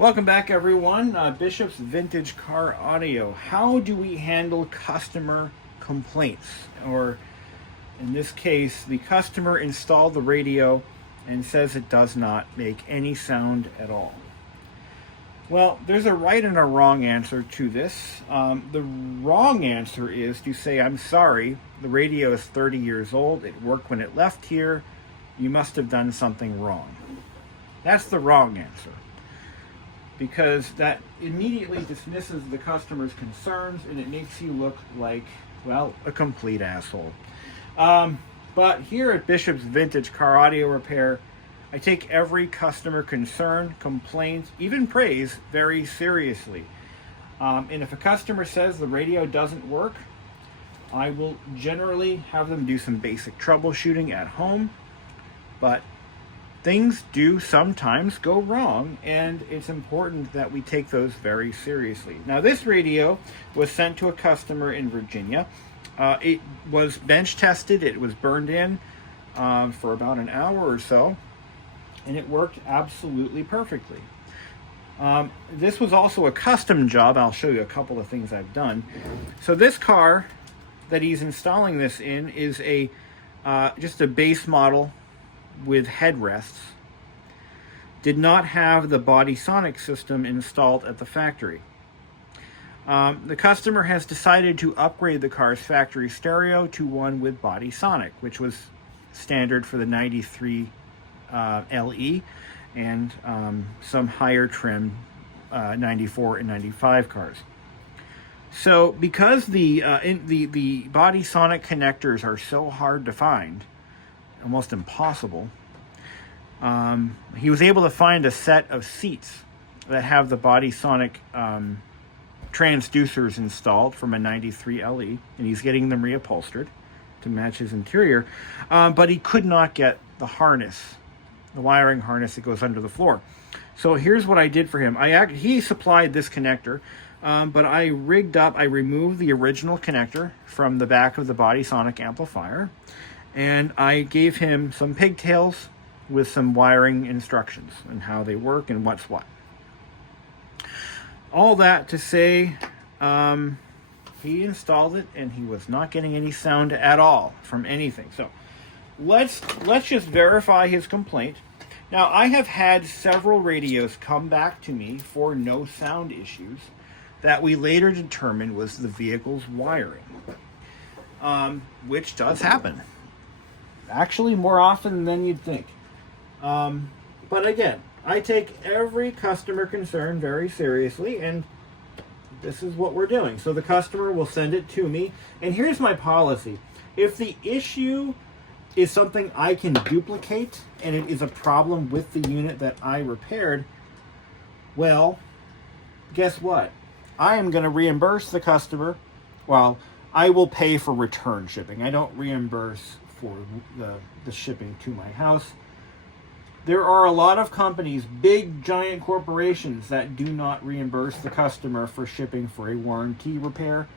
Welcome back, everyone. Bishop's Vintage Car Audio. How do we handle customer complaints? Or, in this case, the customer installed the radio and says it does not make any sound at all. Well, there's a right and a wrong answer to this. The wrong answer is to say, I'm sorry, the radio is 30 years old, it worked when it left here, you must have done something wrong. That's the wrong answer, because that immediately dismisses the customer's concerns and it makes you look like, well, a complete asshole. But here at Bishop's Vintage Car Audio Repair, I take every customer concern, complaint, even praise very seriously. And if a customer says the radio doesn't work, I will generally have them do some basic troubleshooting at home. But things do sometimes go wrong, and it's important that we take those very seriously. Now, this radio was sent to a customer in Virginia. It was bench tested. It was burned in for about an hour or so, and it worked absolutely perfectly. This was also a custom job. I'll show you a couple of things I've done. So this car that he's installing this in is just a base model with headrests. Did not have the body sonic system installed at the factory. The customer has decided to upgrade the car's factory stereo to one with body sonic, which was standard for the 93 LE and some higher trim 94 and 95 cars. So because the body sonic connectors are so hard to find, almost impossible, he was able to find a set of seats that have the body sonic transducers installed from a 93 LE, and he's getting them reupholstered to match his interior, but he could not get the harness, the wiring harness that goes under the floor. So here's what I did for him. He supplied this connector, but I removed the original connector from the back of the body sonic amplifier, and I gave him some pigtails with some wiring instructions and how they work and what's what. All that to say, he installed it and he was not getting any sound at all from anything. So let's just verify his complaint. Now, I have had several radios come back to me for no sound issues that we later determined was the vehicle's wiring, which does happen. Actually, more often than you'd think. But again, I take every customer concern very seriously, and this is what we're doing. So the customer will send it to me, and here's my policy. If the issue is something I can duplicate, and it is a problem with the unit that I repaired, well, guess what? I am going to reimburse the customer. Well, I will pay for return shipping. I don't reimburse for the shipping to my house. There are a lot of companies, big giant corporations, that do not reimburse the customer for shipping for a warranty repair,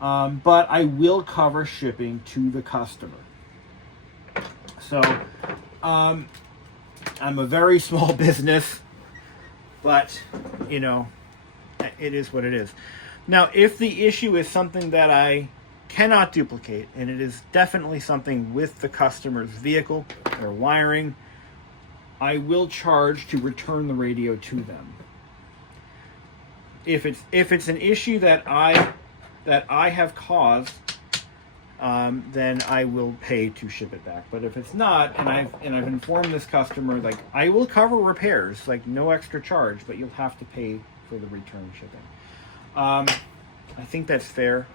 but I will cover shipping to the customer. So I'm a very small business, but you know, it is what it is. Now, if the issue is something that I cannot duplicate, and it is definitely something with the customer's vehicle or wiring, I will charge to return the radio to them. If it's an issue that I have caused, then I will pay to ship it back. But if it's not, and I've informed this customer, like, I will cover repairs, like no extra charge, but you'll have to pay for the return shipping. I think that's fair.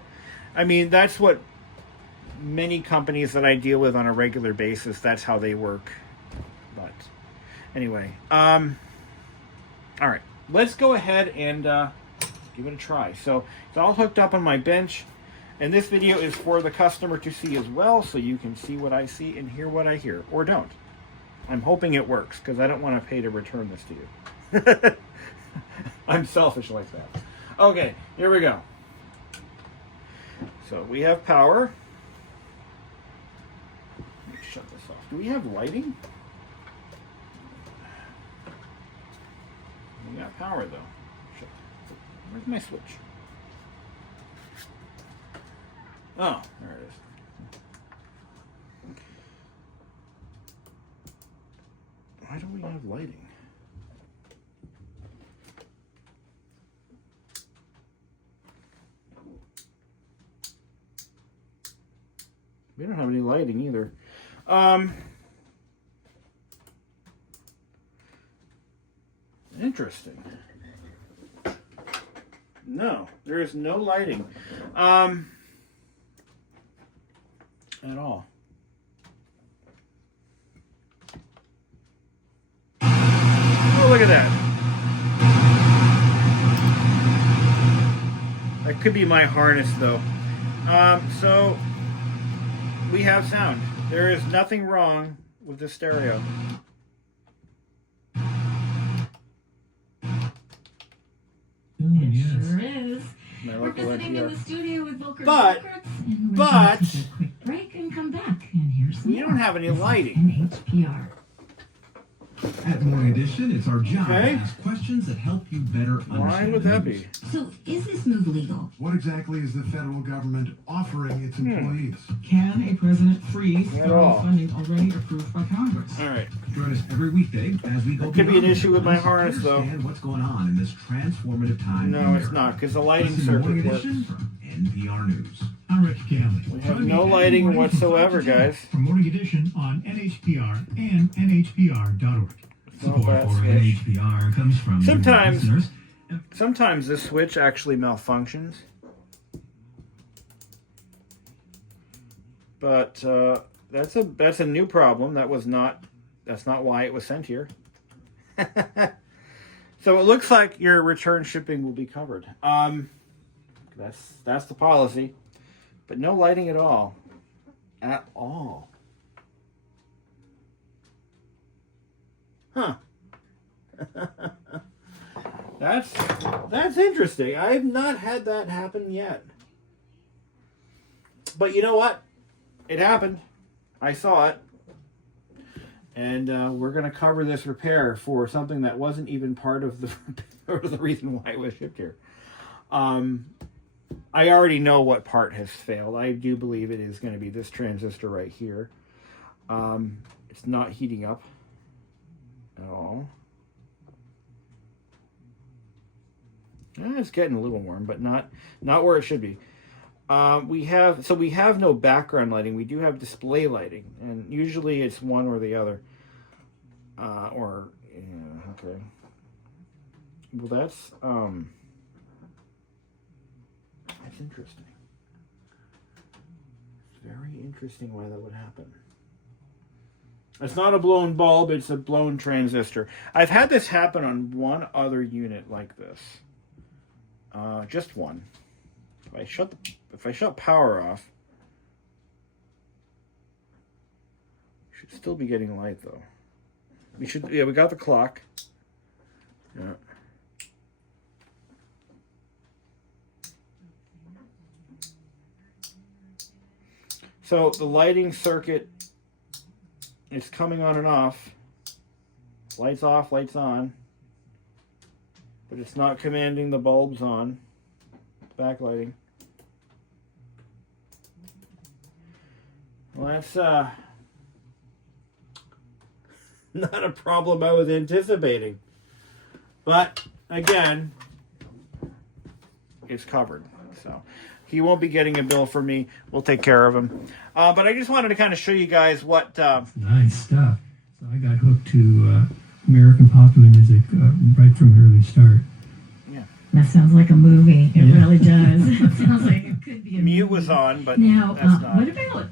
I mean, that's what many companies that I deal with on a regular basis, that's how they work. But anyway, all right, let's go ahead and give it a try. So it's all hooked up on my bench, and this video is for the customer to see as well, so you can see what I see and hear what I hear, or don't. I'm hoping it works, because I don't want to pay to return this to you. I'm selfish like that. Okay, here we go. So we have power. Let me shut this off. Do we have lighting? got power though. Shit. Where's my switch? Oh, there it is. Why don't we have lighting? We don't have any lighting either. Interesting. No, there is no lighting at all. Oh, look at that. That could be my harness, though. So we have sound. There is nothing wrong with the stereo. It sure is. We're visiting in the studio with Volker. But take a quick break and come back. And here's some we don't have any lighting. NHPR. At Morning Edition, it's our job Okay. to ask questions that help you better understand. Why would that the news. be? So, is this move legal? What exactly is the federal government offering its employees? Can a president freeze Not at federal all. funding already approved by Congress? All right. Join us every weekday as we go That could be an beyond issue with my harness, though. understand what's going on in this transformative time. No, in it's not, because the lighting Listen to Morning circuit works. Edition from NPR News. I'm Rick Campbell. We have no lighting whatsoever, guys. For Morning Edition on NHPR and NHPR.org. Well, Support that's for good. NHPR comes from Sometimes this switch actually malfunctions. But that's a new problem. That's not why it was sent here. So it looks like your return shipping will be covered. That's the policy. But no lighting at all. At all. Huh. That's interesting. I've not had that happen yet. But you know what? It happened. I saw it. And we're going to cover this repair for something that wasn't even part of the or the reason why it was shipped here. I already know what part has failed. I do believe it is going to be this transistor right here. It's not heating up at all. It's getting a little warm, but not where it should be. We have no background lighting. We do have display lighting, and usually it's one or the other. Okay. Well, that's interesting. It's very interesting why that would happen. It's not a blown bulb, it's a blown transistor. I've had this happen on one other unit like this. Just one. If I shut power off, should still be getting light though. We got the clock. Yeah. So the lighting circuit is coming on and off. Lights off, lights on. But it's not commanding the bulbs on. Backlighting. Well, that's not a problem I was anticipating. But again, it's covered. So he won't be getting a bill from me. We'll take care of him. But I just wanted to kind of show you guys what... Nice stuff. So I got hooked to American popular music right from an early start. Yeah. That sounds like a movie. It really does. It sounds like it could be a Mute movie. was on, but Now, that's not. what about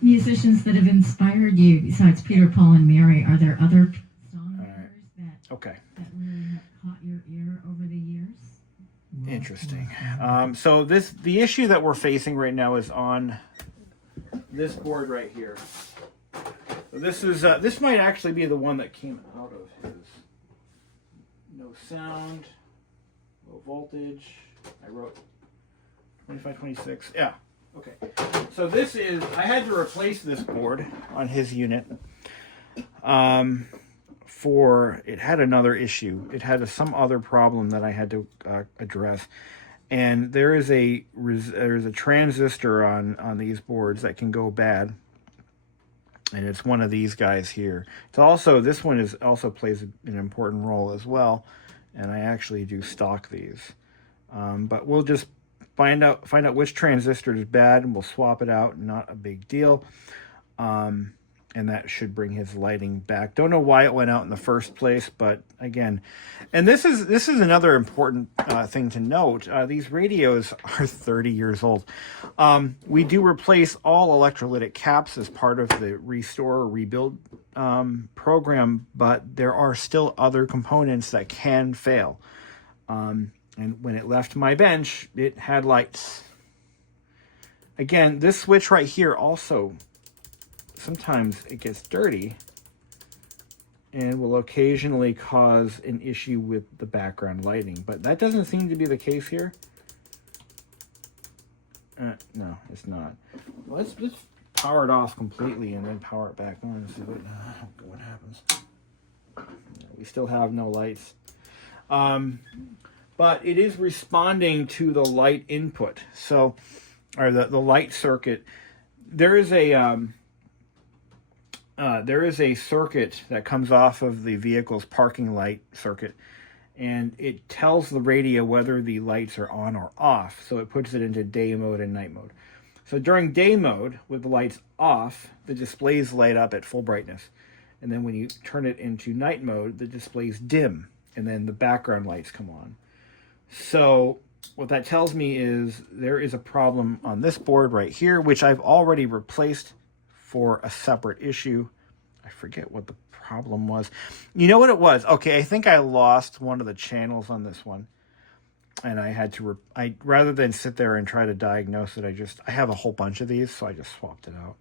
musicians that have inspired you besides Peter, Paul, and Mary? Are there other songwriters Okay. that really have caught your ear over the years? Interesting. So the issue that we're facing right now is on this board right here. So this might actually be the one that came out of his. No sound, low voltage. I wrote 2526. Yeah. Okay. So I had to replace this board on his unit it had another issue. It had some other problem that I had to address. And there's a transistor on these boards that can go bad. And it's one of these guys here. It's also, this one also plays an important role as well. And I actually do stock these. But we'll just find out which transistor is bad, and we'll swap it out. Not a big deal. And that should bring his lighting back. Don't know why it went out in the first place, but again, and this is another important thing to note. These radios are 30 years old. We do replace all electrolytic caps as part of the restore or rebuild program, but there are still other components that can fail. And when it left my bench, it had lights. Again, this switch right here also, sometimes it gets dirty and will occasionally cause an issue with the background lighting, but that doesn't seem to be the case here. No, it's not. Let's power it off completely and then power it back on and see what happens. We still have no lights. But it is responding to the light input. So, or the light circuit. There is a circuit that comes off of the vehicle's parking light circuit, and it tells the radio whether the lights are on or off. So it puts it into day mode and night mode. So during day mode, with the lights off, the displays light up at full brightness. And then when you turn it into night mode, the displays dim, and then the background lights come on. So what that tells me is there is a problem on this board right here, which I've already replaced for a separate issue. I forget what the problem was. You know what it was? Okay, I think I lost one of the channels on this one. And I had to, rather than sit there and try to diagnose it, I have a whole bunch of these, so I just swapped it out.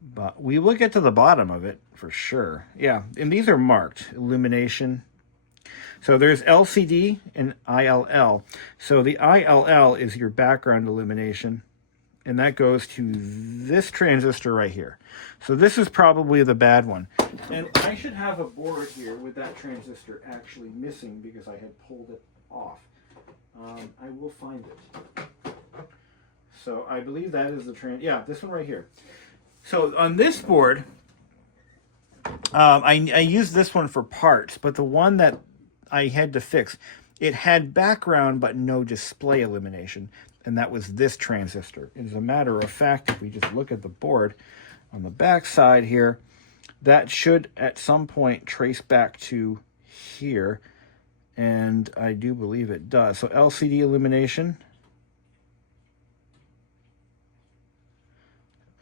But we will get to the bottom of it for sure. Yeah, and these are marked. Illumination. So there's LCD and ILL. So the ILL is your background illumination. And that goes to this transistor right here. So this is probably the bad one. And I should have a board here with that transistor actually missing because I had pulled it off. I will find it. So I believe that is the yeah, this one right here. So on this board, I used this one for parts, but the one that I had to fix, it had background but no display illumination. And that was this transistor. As a matter of fact, if we just look at the board on the back side here, that should at some point trace back to here. And I do believe it does. So LCD illumination.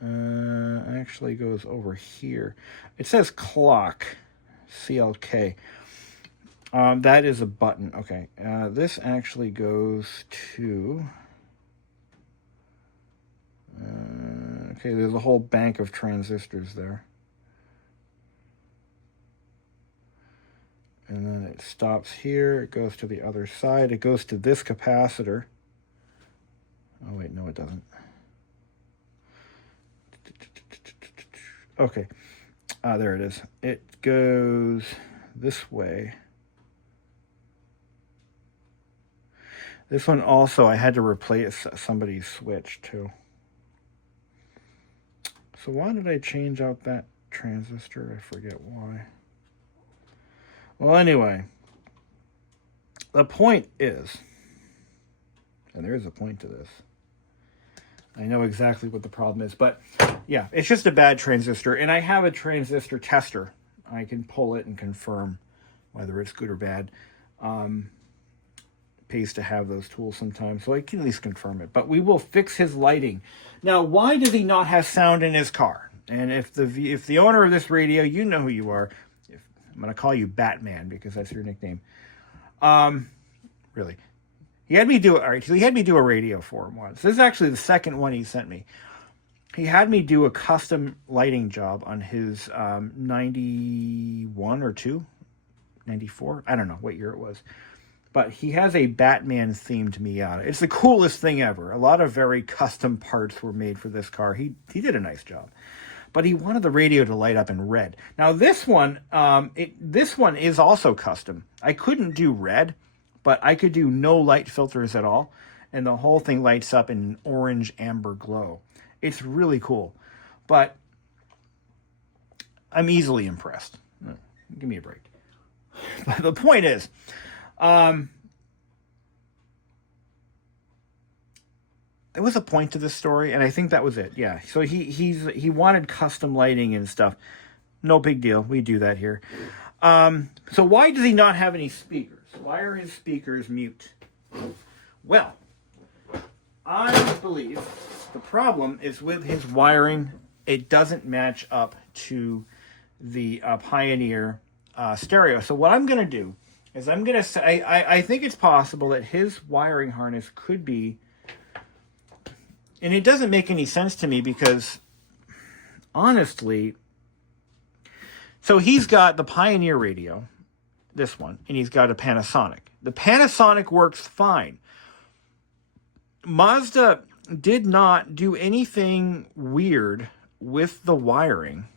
Actually goes over here. It says clock, CLK. That is a button. Okay. This actually goes to... okay, there's a whole bank of transistors there. And then it stops here. It goes to the other side. It goes to this capacitor. Oh, wait, no, it doesn't. Okay. There it is. It goes this way. This one also, I had to replace somebody's switch, too. So why did I change out that transistor? I forget why. Well, anyway, the point is, and there is a point to this, I know exactly what the problem is, but yeah, it's just a bad transistor, and I have a transistor tester. I can pull it and confirm whether it's good or bad. Pays to have those tools sometimes, so I can at least confirm it. But we will fix his lighting. Now, why does he not have sound in his car? And if the owner of this radio, you know who you are. I'm going to call you Batman because that's your nickname. Really. He had me do a radio for him once. This is actually the second one he sent me. He had me do a custom lighting job on his 91 or 2, 94. I don't know what year it was. But he has a Batman themed Miata. It's the coolest thing ever. A lot of very custom parts were made for this car. He did a nice job. but he wanted the radio to light up in red. Now this one, this one is also custom. I couldn't do red, but I could do no light filters at all, and the whole thing lights up in an orange amber glow. It's really cool, but I'm easily impressed. Give me a break. But the point is, there was a point to this story, and I think that was it. Yeah. So he wanted custom lighting and stuff. No big deal. We do that here. So why does he not have any speakers? Why are his speakers mute? Well, I believe the problem is with his wiring. It doesn't match up to the Pioneer stereo. So what I'm going to do is I'm going to say, I think it's possible that his wiring harness could be, and it doesn't make any sense to me because, honestly, so he's got the Pioneer radio, this one, and he's got a Panasonic. The Panasonic works fine. Mazda did not do anything weird with the wiring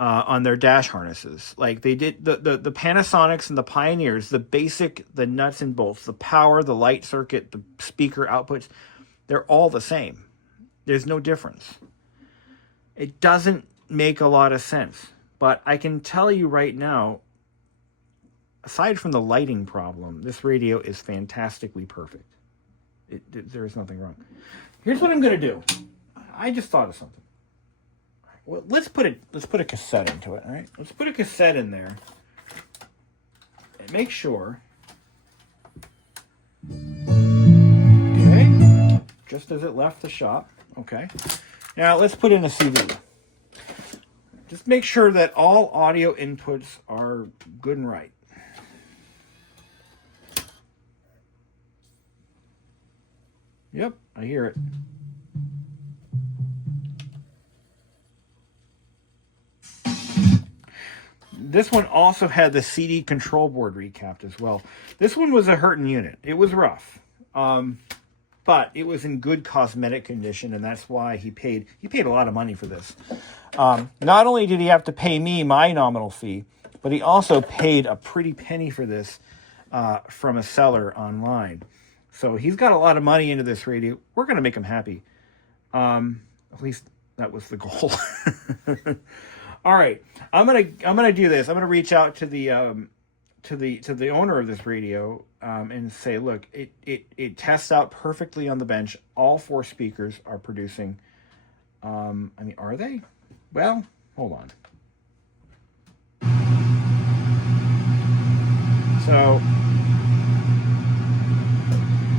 on their dash harnesses. Like they did the Panasonics and the Pioneers, the basic, the nuts and bolts, the power, the light circuit, the speaker outputs, they're all the same. There's no difference. It doesn't make a lot of sense. But I can tell you right now, aside from the lighting problem, this radio is fantastically perfect. There is nothing wrong. Here's what I'm going to do. I just thought of something. Well, let's put a cassette into it, all right? Let's put a cassette in there and make sure. Okay, just as it left the shop. Okay. Now let's put in a CD. Just make sure that all audio inputs are good and right. Yep, I hear it. This one also had the CD control board recapped as well. This one was a hurting unit. It was rough, but it was in good cosmetic condition, and that's why he paid a lot of money for this. Not only did he have to pay me my nominal fee, but he also paid a pretty penny for this from a seller online. So he's got a lot of money into this radio. We're going to make him happy. At least that was the goal. All right, I'm gonna do this. I'm gonna reach out to the owner of this radio and say, look, it tests out perfectly on the bench. All 4 speakers are producing. I mean, are they? Well, hold on. So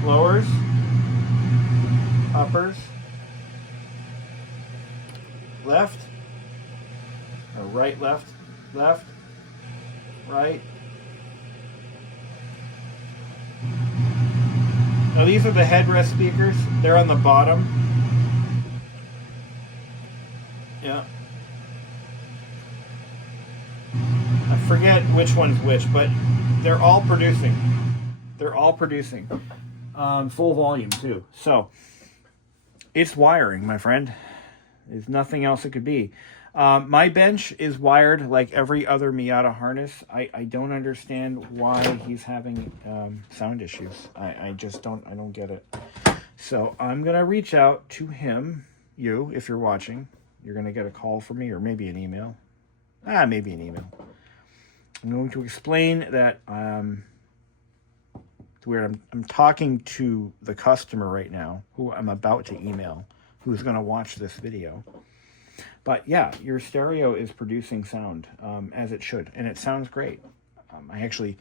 lowers, uppers, left. Or right, left, right. Now these are the headrest speakers. They're on the bottom. Yeah. I forget which one's which, but they're all producing. They're all producing. Full volume too. So it's wiring, my friend. There's nothing else it could be. My bench is wired like every other Miata harness. I don't understand why he's having sound issues. I just don't get it. So I'm going to reach out to him. You, if you're watching, you're going to get a call from me or maybe an email. Maybe an email. I'm going to explain that it's weird. I'm talking to the customer right now who I'm about to email, who's going to watch this video. But yeah, your stereo is producing sound as it should, and it sounds great. I actually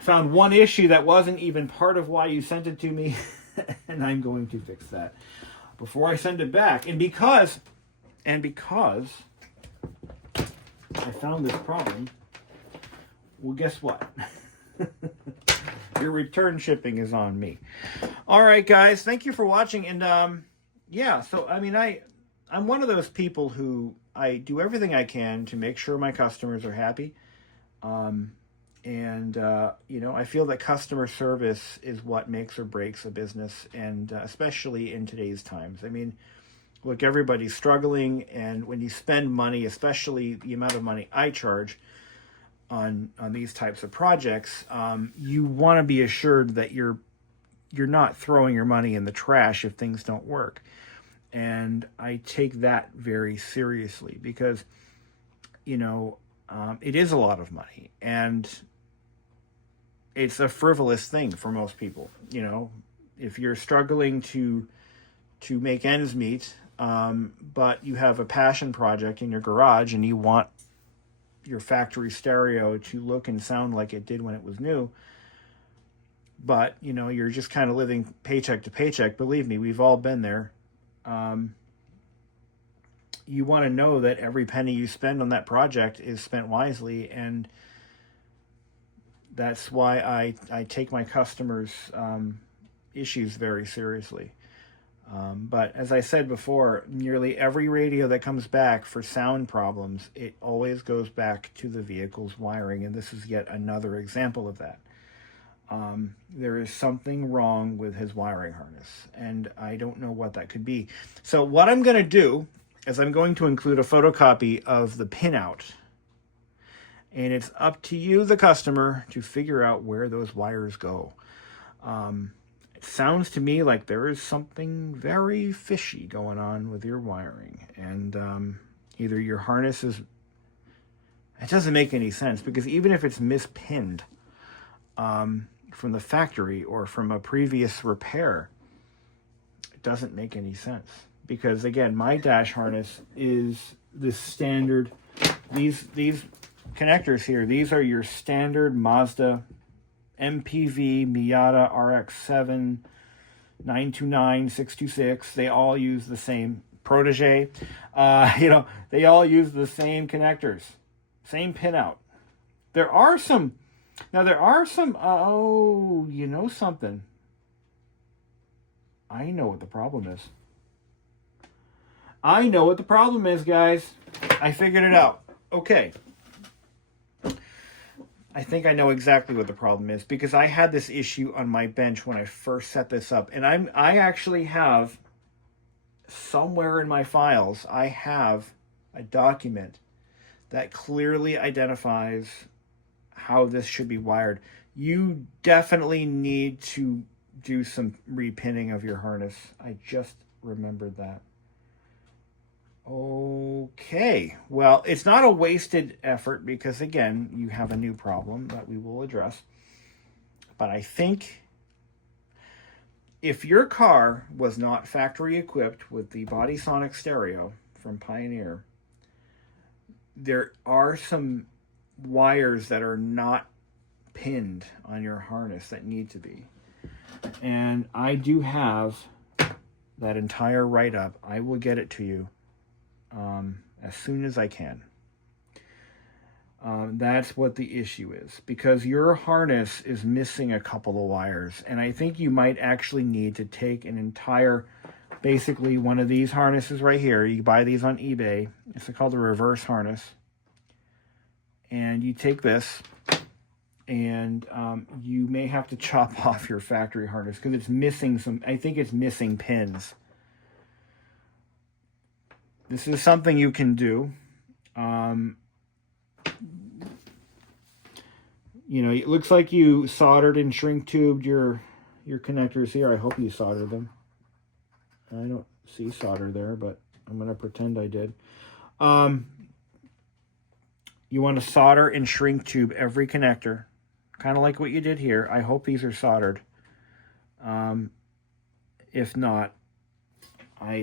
found one issue that wasn't even part of why you sent it to me, and I'm going to fix that before I send it back. And because I found this problem, well, guess what? Your return shipping is on me. All right, guys, thank you for watching. And yeah, so I mean, I'm one of those people who I do everything I can to make sure my customers are happy. You know, I feel that customer service is what makes or breaks a business, and especially in today's times. I mean, look, everybody's struggling, and when you spend money, especially the amount of money I charge on these types of projects, you want to be assured that you're not throwing your money in the trash if things don't work. And I take that very seriously because, it is a lot of money, and it's a frivolous thing for most people. If you're struggling to make ends meet, but you have a passion project in your garage and you want your factory stereo to look and sound like it did when it was new, but you're just kind of living paycheck to paycheck. Believe me, we've all been there. You want to know that every penny you spend on that project is spent wisely, and that's why I take my customers' issues very seriously. But as I said before, nearly every radio that comes back for sound problems, it always goes back to the vehicle's wiring, and this is yet another example of that. There is something wrong with his wiring harness, and I don't know what that could be. So what I'm going to do is I'm going to include a photocopy of the pinout, and it's up to you, the customer, to figure out where those wires go. It sounds to me like there is something very fishy going on with your wiring, and either your harness is... It doesn't make any sense, because even if it's mispinned from the factory or from a previous repair, it doesn't make any sense. Because again, my dash harness is the standard. These connectors here, these are your standard Mazda MPV Miata RX-7 929 626. They all use the same Protege. They all use the same connectors, same pinout. There are some. Oh, you know something? I know what the problem is. I know what the problem is, guys. I figured it out. Okay. I think I know exactly what the problem is, because I had this issue on my bench when I first set this up. And I actually have, somewhere in my files, I have a document that clearly identifies how this should be wired. You definitely need to do some repinning of your harness. I just remembered that. Okay, well, it's not a wasted effort, because again, you have a new problem that we will address. But I think if your car was not factory equipped with the Body Sonic stereo from Pioneer, there are some wires that are not pinned on your harness that need to be. And I do have that entire write-up. I will get it to you as soon as I can. That's what the issue is, because your harness is missing a couple of wires, and I think you might actually need to take an entire, basically one of these harnesses right here. You buy these on eBay. It's called a reverse harness. And you take this, and you may have to chop off your factory harness, because it's missing some, I think it's missing pins. This is something you can do. It looks like you soldered and shrink tubed your connectors here. I hope you soldered them. I don't see solder there, but I'm going to pretend I did. You want to solder and shrink tube every connector, kind of like what you did here. I hope these are soldered. If not, I'm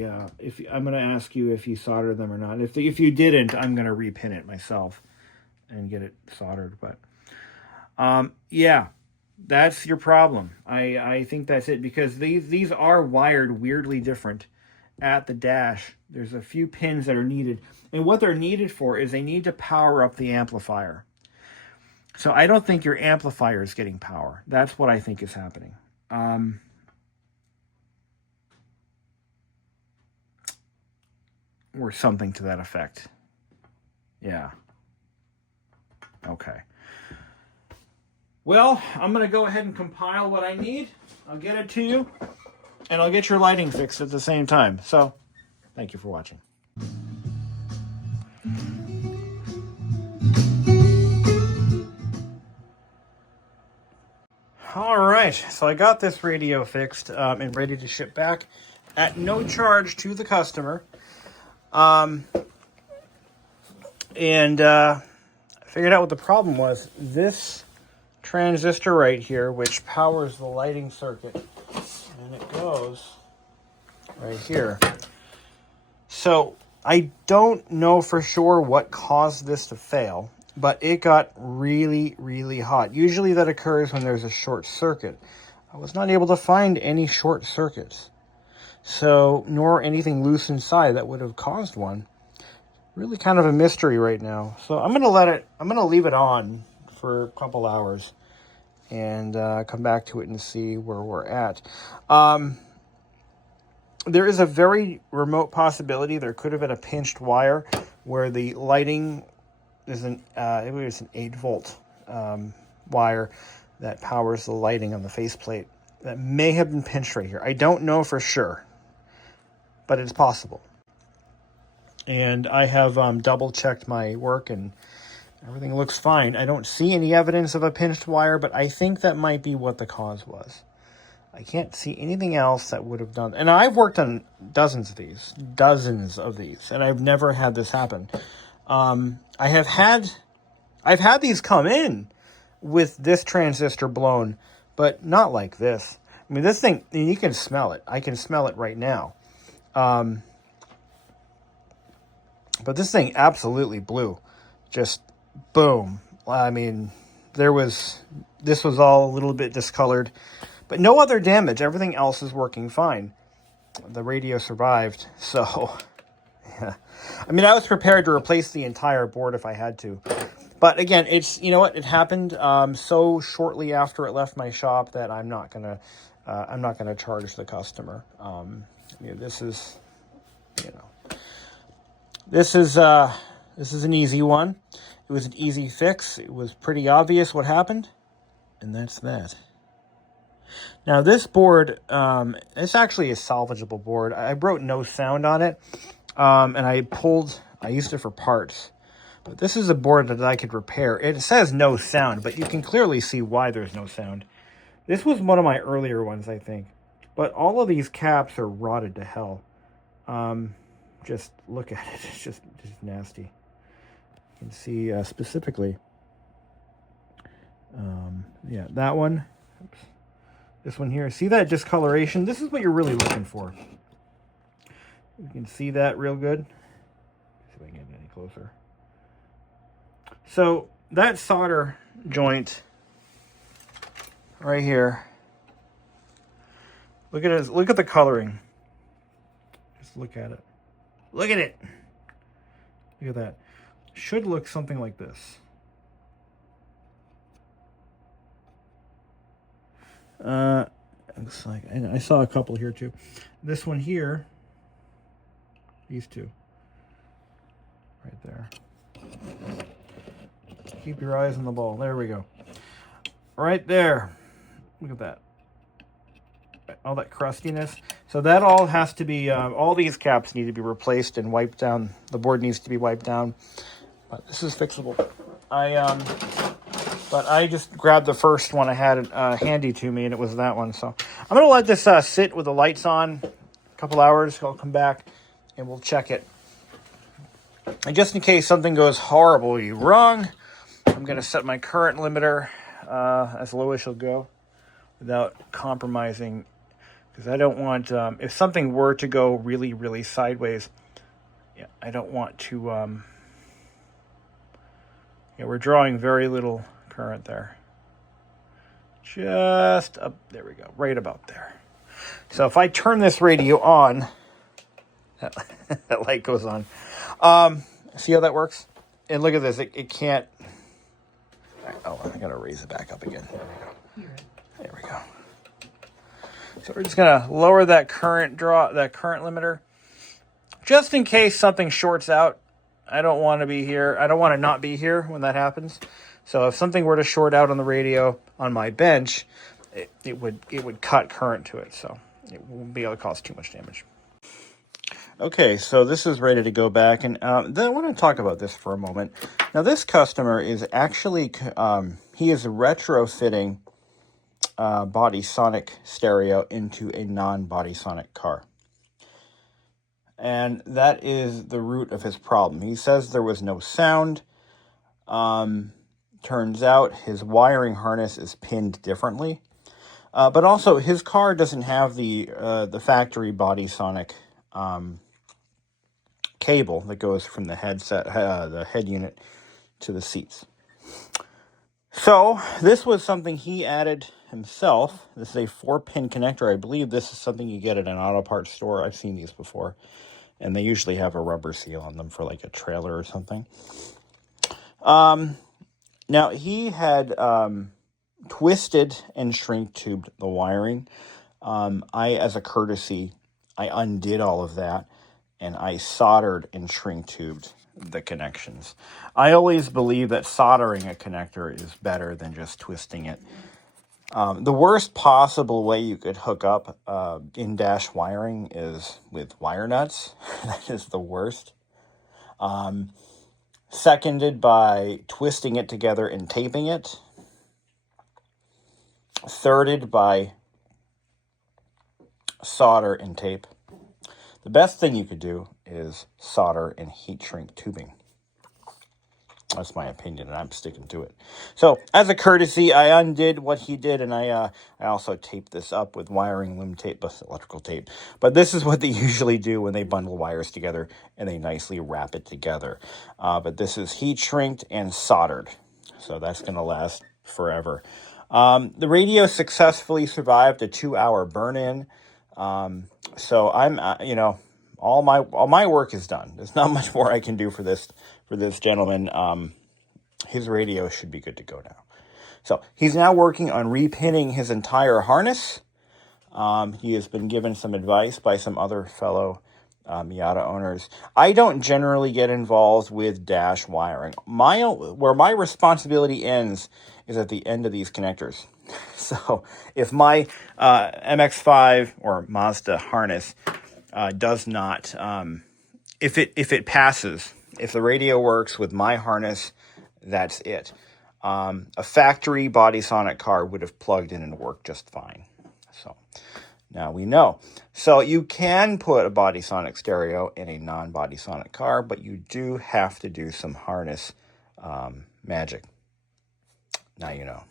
going to ask you if you soldered them or not. If you didn't, I'm going to repin it myself and get it soldered. But yeah, that's your problem. I think that's it, because these are wired weirdly different at the dash. There's a few pins that are needed, and what they're needed for is they need to power up the amplifier. So I don't think your amplifier is getting power. That's what I think is happening. Or something to that effect. Yeah. Okay. Well, I'm going to go ahead and compile what I need. I'll get it to you, and I'll get your lighting fixed at the same time. So Thank you for watching. All right, so I got this radio fixed and ready to ship back at no charge to the customer. I figured out what the problem was. This transistor right here, which powers the lighting circuit, and it goes right here. So I don't know for sure what caused this to fail, but it got really, really hot. Usually that occurs when there's a short circuit. I was not able to find any short circuits, so nor anything loose inside that would have caused one. Really kind of a mystery right now. So I'm gonna leave it on for a couple hours and come back to it and see where we're at. There is a very remote possibility there could have been a pinched wire where the lighting is it was an 8-volt wire that powers the lighting on the faceplate that may have been pinched right here. I don't know for sure, but it's possible. And I have double checked my work and everything looks fine. I don't see any evidence of a pinched wire, but I think that might be what the cause was. I can't see anything else that would have done. And I've worked on dozens of these, and I've never had this happen. I've had these come in with this transistor blown, but not like this. I mean, this thing, you can smell it. I can smell it right now. But this thing absolutely blew. Just boom. I mean, this was all a little bit discolored, but no other damage. Everything else is working fine. The radio survived. So, yeah. I mean, I was prepared to replace the entire board if I had to. But again, you know what? It happened so shortly after it left my shop that I'm not gonna charge the customer. This is an easy one. It was an easy fix. It was pretty obvious what happened, and that's that. Now this board, it's actually a salvageable board. I wrote no sound on it, and I used it for parts. But this is a board that I could repair. It says no sound, but you can clearly see why there's no sound. This was one of my earlier ones, I think. But all of these caps are rotted to hell. Just look at it. It's just nasty. You can see specifically. Yeah, that one. Oops. This one here. See that discoloration? This is what you're really looking for. You can see that real good. See if I can get any closer. So that solder joint right here. Look at it. Look at the coloring. Just look at it. Look at it. Look at that. Should look something like this. Looks like I saw a couple here too. This one here. These two. Right there. Keep your eyes on the ball. There we go. Right there. Look at that. All that crustiness. So that all has to be, all these caps need to be replaced and wiped down. The board needs to be wiped down. But this is fixable. But I just grabbed the first one I had handy to me, and it was that one. So I'm going to let this sit with the lights on a couple hours. I'll come back and we'll check it. And just in case something goes horribly wrong, I'm going to set my current limiter as low as she'll go without compromising, because I don't want, if something were to go really, really sideways, yeah, I don't want to, we're drawing very little current there. Just up, there we go, right about there. So if I turn this radio on, that light goes on. See how that works? And look at this, it can't, oh, I gotta raise it back up again. There we go. There we go. So we're just gonna lower that current limiter, just in case something shorts out. I don't want to be here. I don't want to not be here when that happens. So if something were to short out on the radio on my bench, it would cut current to it. So it won't be able to cause too much damage. Okay, so this is ready to go back, and then I want to talk about this for a moment. Now, this customer is actually, he is retrofitting Bodysonic stereo into a non-Bodysonic car. And that is the root of his problem. He says there was no sound. Turns out his wiring harness is pinned differently. But also, his car doesn't have the factory Bodysonic cable that goes from the headset, the head unit, to the seats. So this was something he added himself. This is a 4-pin connector. I believe this is something you get at an auto parts store. I've seen these before, and they usually have a rubber seal on them for like a trailer or something. Now he had twisted and shrink tubed the wiring. As a courtesy, I undid all of that, and I soldered and shrink tubed the connections. I always believe that soldering a connector is better than just twisting it. The worst possible way you could hook up in-dash wiring is with wire nuts. That is the worst. Seconded by twisting it together and taping it. Thirded by solder and tape. The best thing you could do is solder and heat shrink tubing. That's my opinion, and I'm sticking to it. So, as a courtesy, I undid what he did, and I also taped this up with wiring loom tape, electrical tape. But this is what they usually do when they bundle wires together, and they nicely wrap it together. But this is heat shrinked and soldered, so that's going to last forever. The radio successfully survived a 2-hour burn-in. So I'm, all my work is done. There's not much more I can do for this gentleman. His radio should be good to go now. So he's now working on repinning his entire harness. He has been given some advice by some other fellow Miata owners. I don't generally get involved with dash wiring. Where my responsibility ends is at the end of these connectors. So if my MX-5 or Mazda harness does not, if it passes, if the radio works with my harness, that's it. A factory Bodysonic car would have plugged in and worked just fine. So now we know. So you can put a Bodysonic stereo in a non-Bodysonic car, but you do have to do some harness magic. Now you know.